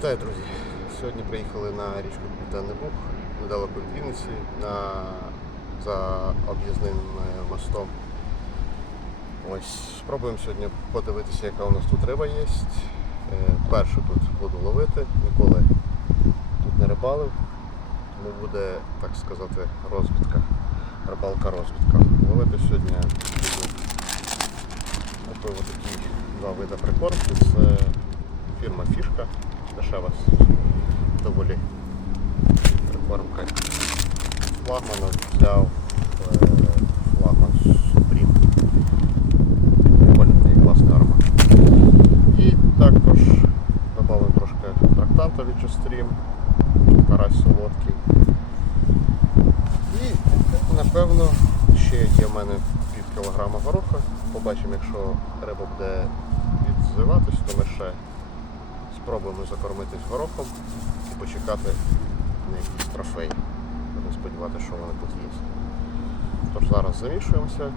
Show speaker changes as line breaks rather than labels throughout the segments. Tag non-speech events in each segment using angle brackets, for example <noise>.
Вітаю, друзі! Сьогодні приїхали на річку Південний Буг, недалеко від Вінниці, на... за об'їзним е, мостом. Ось спробуємо сьогодні подивитися, яка у нас тут риба є. Першу тут буду ловити, ніколи тут не рибалив, тому буде, так сказати, розвідка, рибалка розвідка. Ловити сьогодні буду такі два види прикормки. Це дешева доволі прикормка. Флагмана взяв е, флагман Supreme. Прикольний класний аромат. І також додав трошки трактанта від Jusstream, карась солодкий. І напевно ще є в мене пів кілограма гороха. Побачимо, якщо риба буде відзиватись, то ми ще спробуємо закормитись горохом і почекати на якийсь трофей. Будемо сподіватися, що вони тут є. Тож зараз замішуємося.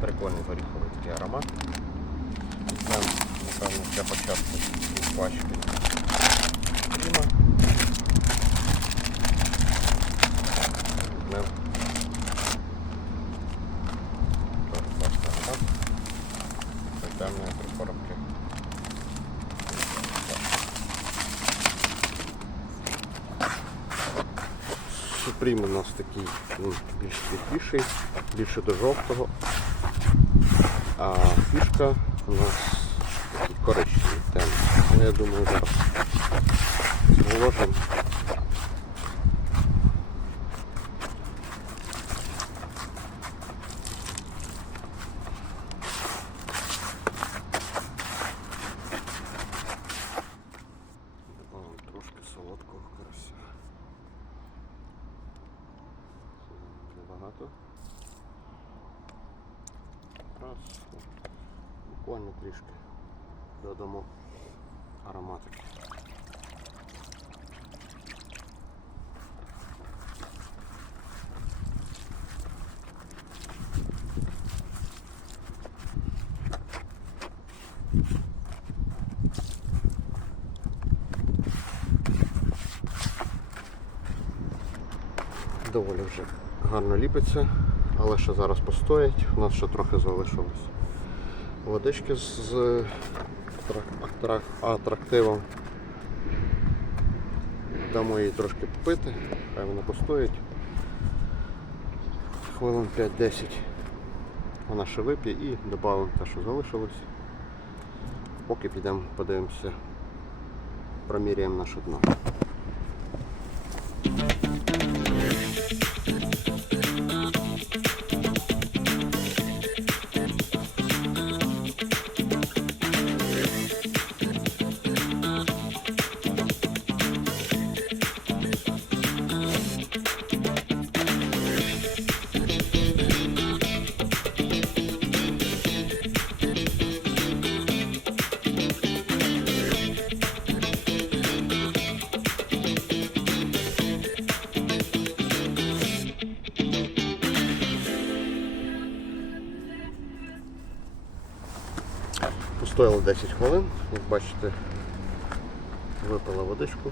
Прикольний горіховий такий аромат. Візьмемо, напевно, для початку пачки. Прикормки. Супрім у нас такий він більш світліший, більше до жовтого. А фішка у нас такий коричневий темний. Ну, я думаю, зараз зволожимо. Добавимо трошки солодкого карася. Це Небагато. Раз. Буквально трішки. Додамо ароматики. Доволі вже гарно ліпиться, але ще зараз постоять. У нас ще трохи залишилось. Водички з трак- трак- атрактивом. Дамо їй трошки попити, хай вона постоїть. Хвилин 5-10 вона ще вип'є і додамо те, що залишилось. Поки підемо подивимося, проміряємо наше дно. Постояло 10 хвилин, як бачите, випила водичку.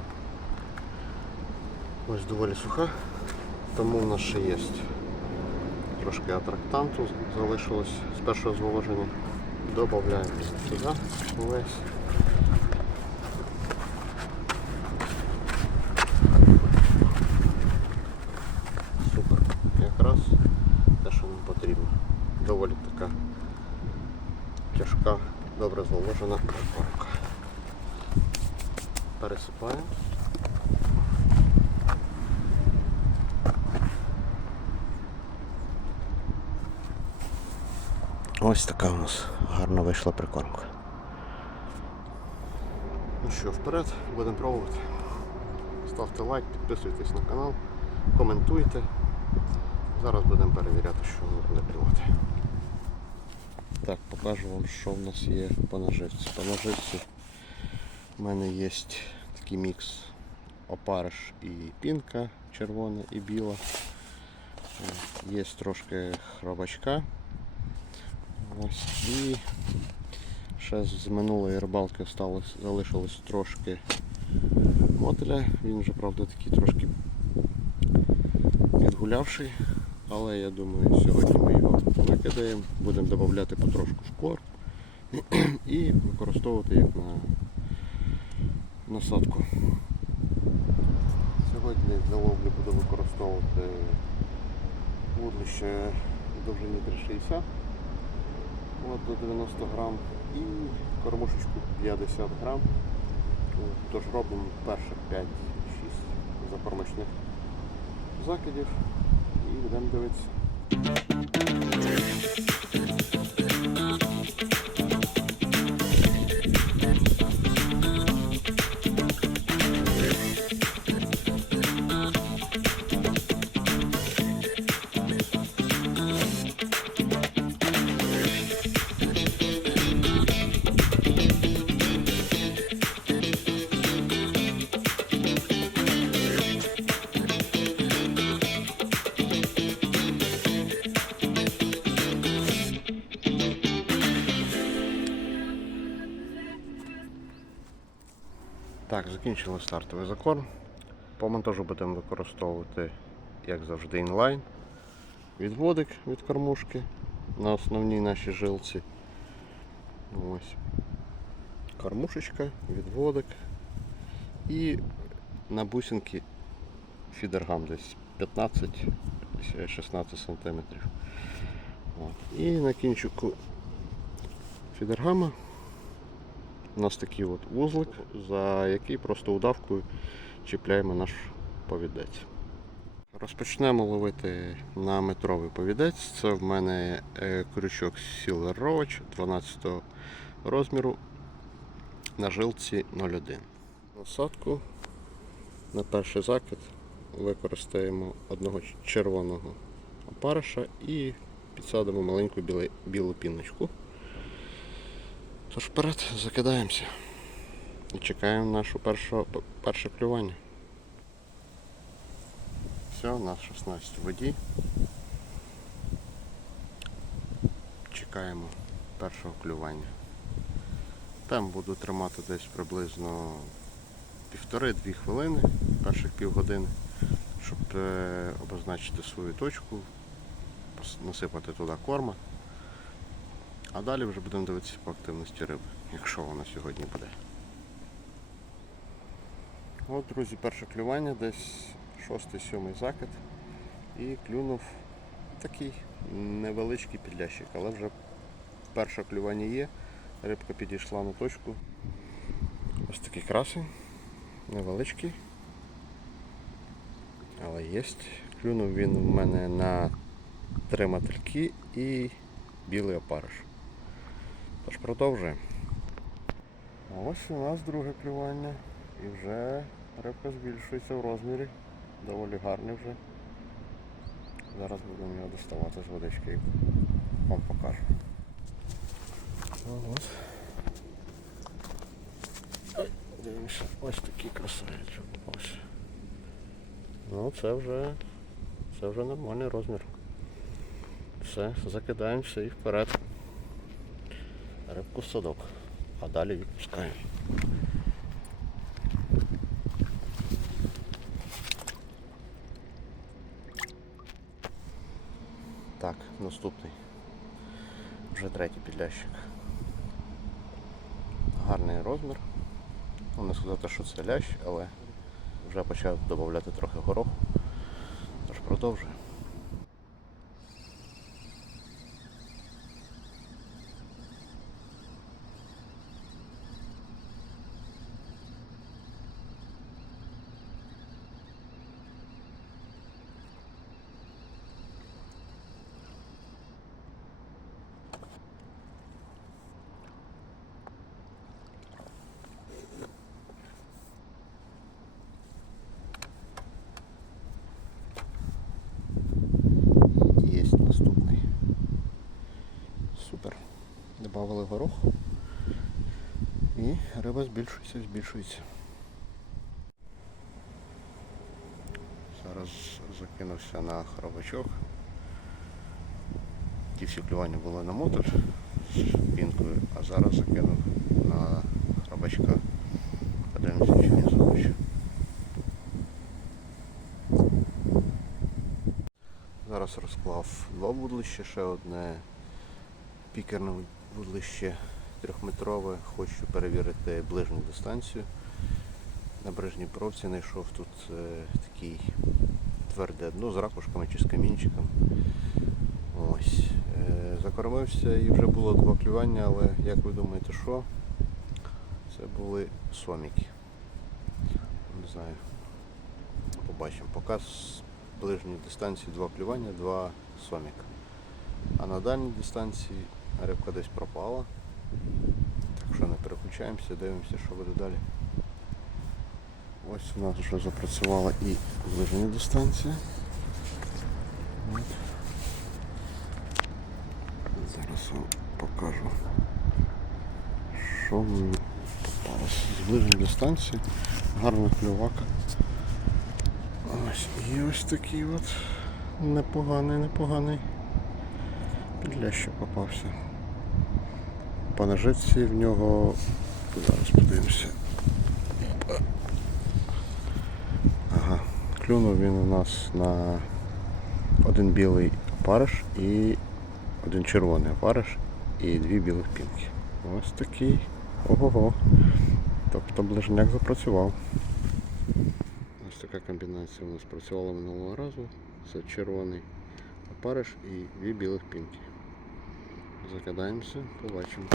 Ось доволі суха, тому в нас ще є трошки атрактанту залишилось з першого зволоження. Додаємо сюди весь. Супер. Якраз те, що нам потрібно. Доволі така тяжка, добре зволожена прикормка. Пересипаємо. Ось така у нас гарно вийшла прикормка. Ну що, вперед, будемо пробувати. Ставте лайк, підписуйтесь на канал, коментуйте. Зараз будемо перевіряти, що буде клювати. Так, покажу вам, що в нас є по наживці. По наживці в мене є такий мікс опариш і пінка червона і біла. Є трошки хробачка. Ось і ще з минулої рибалки осталось, залишилось трошки мотеля. Він вже, правда, такий трошки підгулявший, але я думаю, сьогодні ми його викидаємо, будемо додавати потрошку в корм <clears throat> і використовувати як на насадку. Сьогодні для ловлі буду використовувати вудлище довжині 360 до 90 грам і кормушечку 50 грам. Тож робимо перших 5-6 запормочних закидів і будемо дивитися. Так, закінчили стартовий закорм. По монтажу будемо використовувати, як завжди, інлайн. Відводик від кормушки на основній нашій жилці. Ось. Кормушечка, відводик. І на бусинки фідергам десь 15-16 см. І на кінчику фідергама у нас такий от вузлик, за який просто удавкою чіпляємо наш повідець. Розпочнемо ловити на метровий повідець. Це в мене е, крючок Silver Roach 12 розміру на жилці 0,1. Насадку на перший закид використаємо одного червоного опариша і підсадимо маленьку білу піночку. Тож вперед закидаємося і чекаємо нашу першу, перше клювання. Все, у нас 16 в воді. Чекаємо першого клювання. Там буду тримати десь приблизно півтори-дві хвилини, перших півгодини, щоб е, обозначити свою точку, насипати туди корма. А далі вже будемо дивитися по активності риби, якщо вона сьогодні буде. От, друзі, перше клювання, десь 6-7 закид. І клюнув такий невеличкий підлящик, але вже перше клювання є. Рибка підійшла на точку. Ось такий красень, невеличкий. Але є. Клюнув він в мене на три мотильки і білий опариш. Тож продовжуємо. Ось у нас друге клювання. І вже рибка збільшується в розмірі. Доволі гарний вже. Зараз будемо його доставати з водички і вам покажу. Ось. Дивимося, ось такий красавець попався. Ну це вже це вже нормальний розмір. Все, закидаємося і вперед. Рибку в садок. А далі відпускаємо. Так, наступний. Вже третій підлящик. Гарний розмір. Не сказати, що це лящ, але вже почав додати трохи гороху. Тож продовжуємо. Є наступний. Супер. Добавили гороху. І риба збільшується, збільшується. Зараз закинувся на хробачок. Ті всі клювання були на мотор. з пінкою, а зараз закинув на храбачка. Подивимося, чи він захоче. Зараз розклав два вудлища, ще одне пікерне вудлище трьохметрове. Хочу перевірити ближню дистанцію. На Брижній бровці знайшов тут е, такий тверде дно з ракушками чи з камінчиком. Ось. Е, закормився і вже було два клювання, але як ви думаєте, що? Це були соміки. Не знаю. Побачимо. Поки з ближньої дистанції два клювання, два соміка. А на дальній дистанції рибка десь пропала. Так що не переключаємося, дивимося, що буде далі. Ось у нас вже запрацювала і ближня дистанція. Зараз вам покажу, що мені попалося з ближньої дистанції. Гарна клювака. Ось і ось такий от непоганий, непоганий підлящик попався. По наживці в нього зараз подивимося. Ага. Клюнув він у нас на один білий опариш і один червоний опариш і дві білих пінки. Ось такий. Ого-го. Тобто ближняк запрацював. Ось така комбінація у нас працювала минулого разу. Це червоний опариш і дві білих пінки. Закидаємося, побачимо.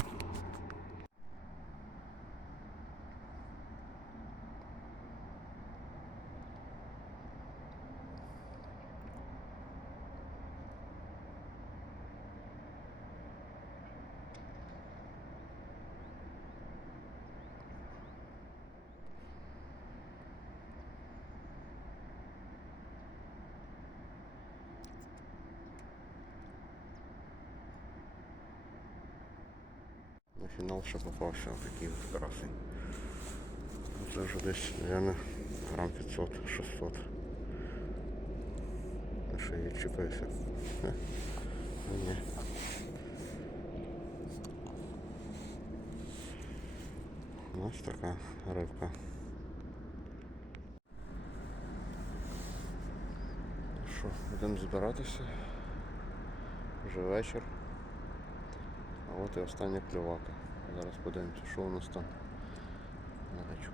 фінал ще попався такий от красень. Це вже десь, мабуть, грам 500-600. А що я чекаюся? Хе. <laughs> Ну, Ні. Ось така рибка. Що, будемо збиратися. Вже вечір. А от і остання клювака. Зараз подивимося, що у нас там на гачку.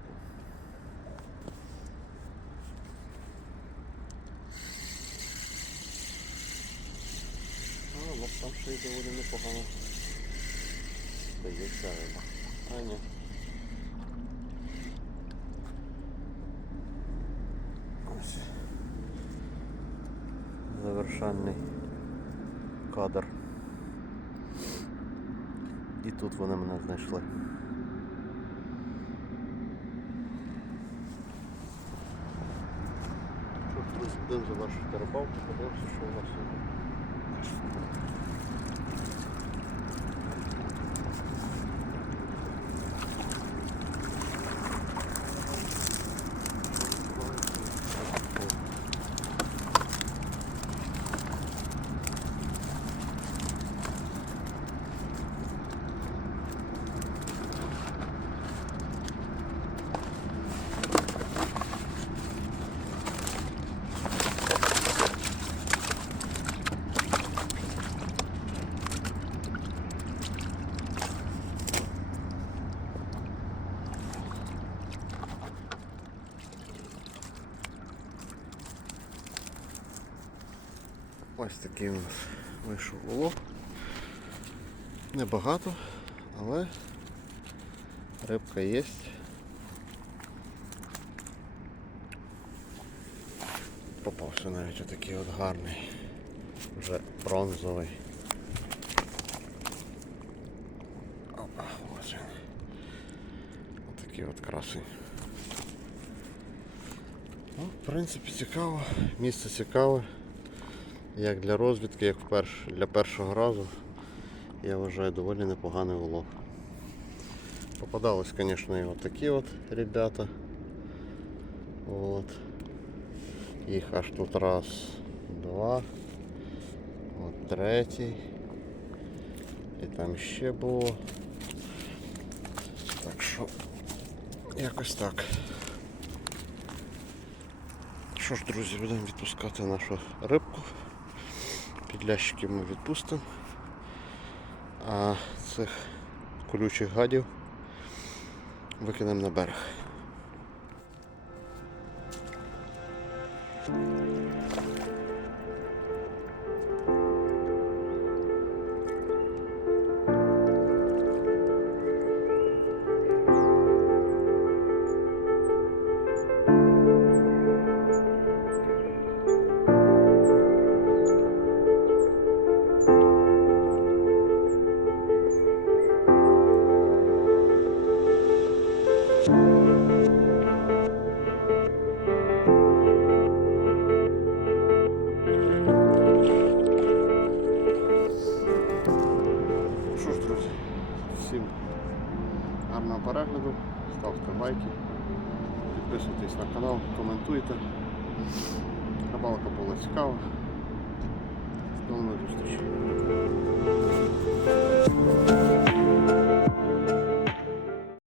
А, у нас там ще й доволі непогано. Здається риба. А ні. Ось. Завершальний кадр. І тут вони мене знайшли. Що, друзі, за нашу рибалку, подивимося, що у нас є. Ось такий у нас вийшов улов. Небагато, але рибка є. Попався навіть отакий от гарний, вже бронзовий. Опа, ось він. Отакий от красень. Ну, в принципі, цікаво, місце цікаве. Як для розвідки, як вперш, для першого разу, я вважаю доволі непоганий улов. Попадались, звісно, і от такі от ребята. От. Їх аж тут раз, два, от третій. І там ще було. Так що якось так. Що ж, друзі, будемо відпускати нашу рибку. Підлящиків ми відпустимо. А цих колючих гадів викинемо на берег. Що ж, друзі, всім гарного перегляду, ставте лайки, підписуйтесь на канал, коментуйте. Рибалка була цікава. До нових зустрічей.